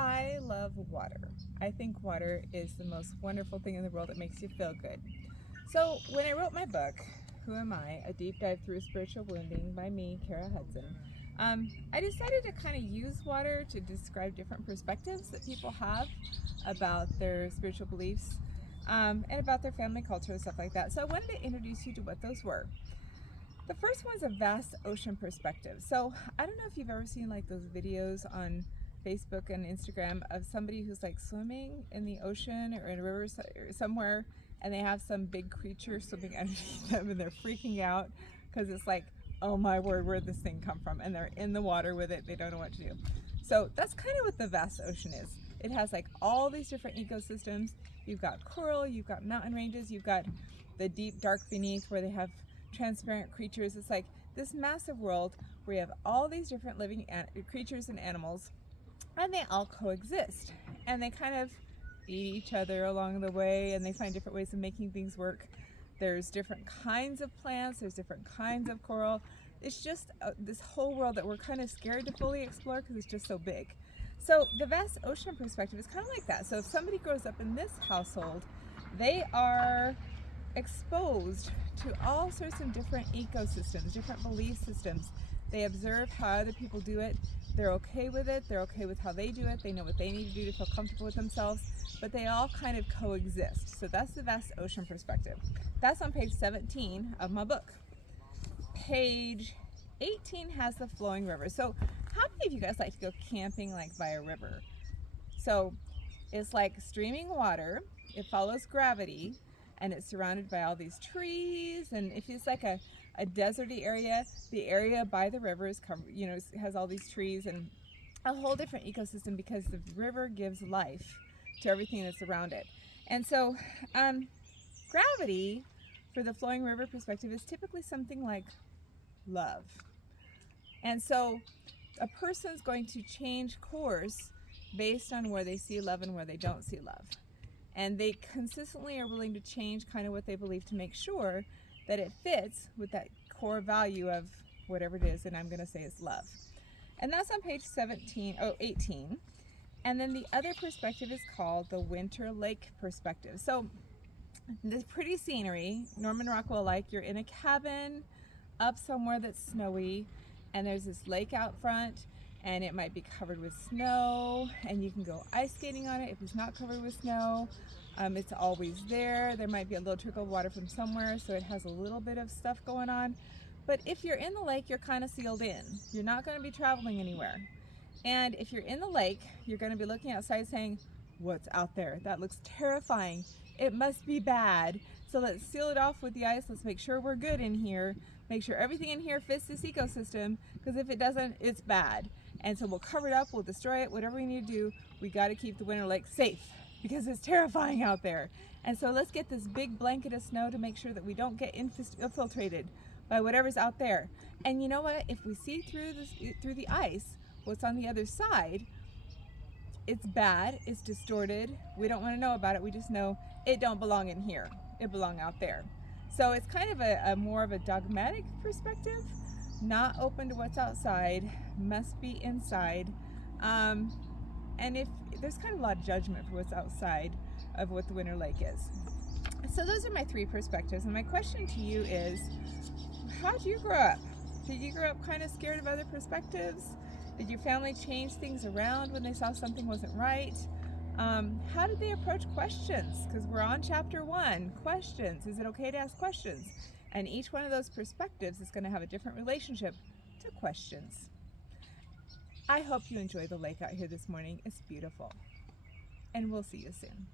I love water. I think water is the most wonderful thing in the world. It makes you feel good. So when I wrote my book, Who Am I? A Deep Dive Through Spiritual Wounding by me, Hudson, I decided to kind of use water to describe different perspectives that people have about their spiritual beliefs and about their family culture and stuff like that. So I wanted to introduce you to what those were. The first one's a vast ocean perspective. So I don't know if you've ever seen like those videos on Facebook and Instagram of somebody who's like swimming in the ocean or in a river or somewhere, and they have some big creature swimming underneath them and they're freaking out because it's like, oh my word, where'd this thing come from? And they're in the water with it, they don't know what to do. So that's kind of what the vast ocean is. It has like all these different ecosystems. You've got coral, you've got mountain ranges, you've got the deep dark beneath where they have transparent creatures. It's like this massive world where you have all these different living creatures and animals, and they all coexist, and they kind of eat each other along the way, and they find different ways of making things work. There's different kinds of plants, there's different kinds of coral. It's just this whole world that we're kind of scared to fully explore because it's just so big. So the vast ocean perspective is kind of like that. So if somebody grows up in this household, they are exposed to all sorts of different ecosystems, different belief systems. They observe how other people do it. They're okay with it. They're okay with how they do it. They know what they need to do to feel comfortable with themselves, but they all kind of coexist. So that's the vast ocean perspective. That's on page 17 of my book. Page 18 has the flowing river. So how many of you guys like to go camping like by a river? So it's like streaming water. It follows gravity, and it's surrounded by all these trees. And if it's like a deserty area, the area by the river is covered, has all these trees and a whole different ecosystem because the river gives life to everything that's around it. And so gravity for the flowing river perspective is typically something like love. And so a person's going to change course based on where they see love and where they don't see love. And they consistently are willing to change kind of what they believe to make sure that it fits with that core value of whatever it is, and I'm going to say it's love. And that's on page 18. And then the other perspective is called the winter lake perspective. So this pretty scenery, Norman Rockwell, like you're in a cabin up somewhere that's snowy, and there's this lake out front, and it might be covered with snow, and you can go ice skating on it if it's not covered with snow. It's always there. There might be a little trickle of water from somewhere, so it has a little bit of stuff going on. But if you're in the lake, you're kind of sealed in. You're not going to be traveling anywhere. And if you're in the lake, you're going to be looking outside saying, what's out there? That looks terrifying. It must be bad. So let's seal it off with the ice. Let's make sure we're good in here. Make sure everything in here fits this ecosystem, because if it doesn't, it's bad. And so we'll cover it up, we'll destroy it, whatever we need to do. We got to keep the winter lake safe because it's terrifying out there. And so let's get this big blanket of snow to make sure that we don't get infiltrated by whatever's out there. And you know what? If we see through the ice, what's on the other side, it's bad, it's distorted. We don't want to know about it. We just know it don't belong in here. It belong out there. So it's kind of a more of a dogmatic perspective, not open to what's outside, must be inside. And if there's kind of a lot of judgment for what's outside of what the winter lake is. So those are my three perspectives. And my question to you is, how did you grow up? Did you grow up kind of scared of other perspectives? Did your family change things around when they saw something wasn't right? How did they approach questions? Because we're on chapter 1, questions. Is it okay to ask questions? And each one of those perspectives is going to have a different relationship to questions. I hope you enjoy the lake out here this morning. It's beautiful. And we'll see you soon.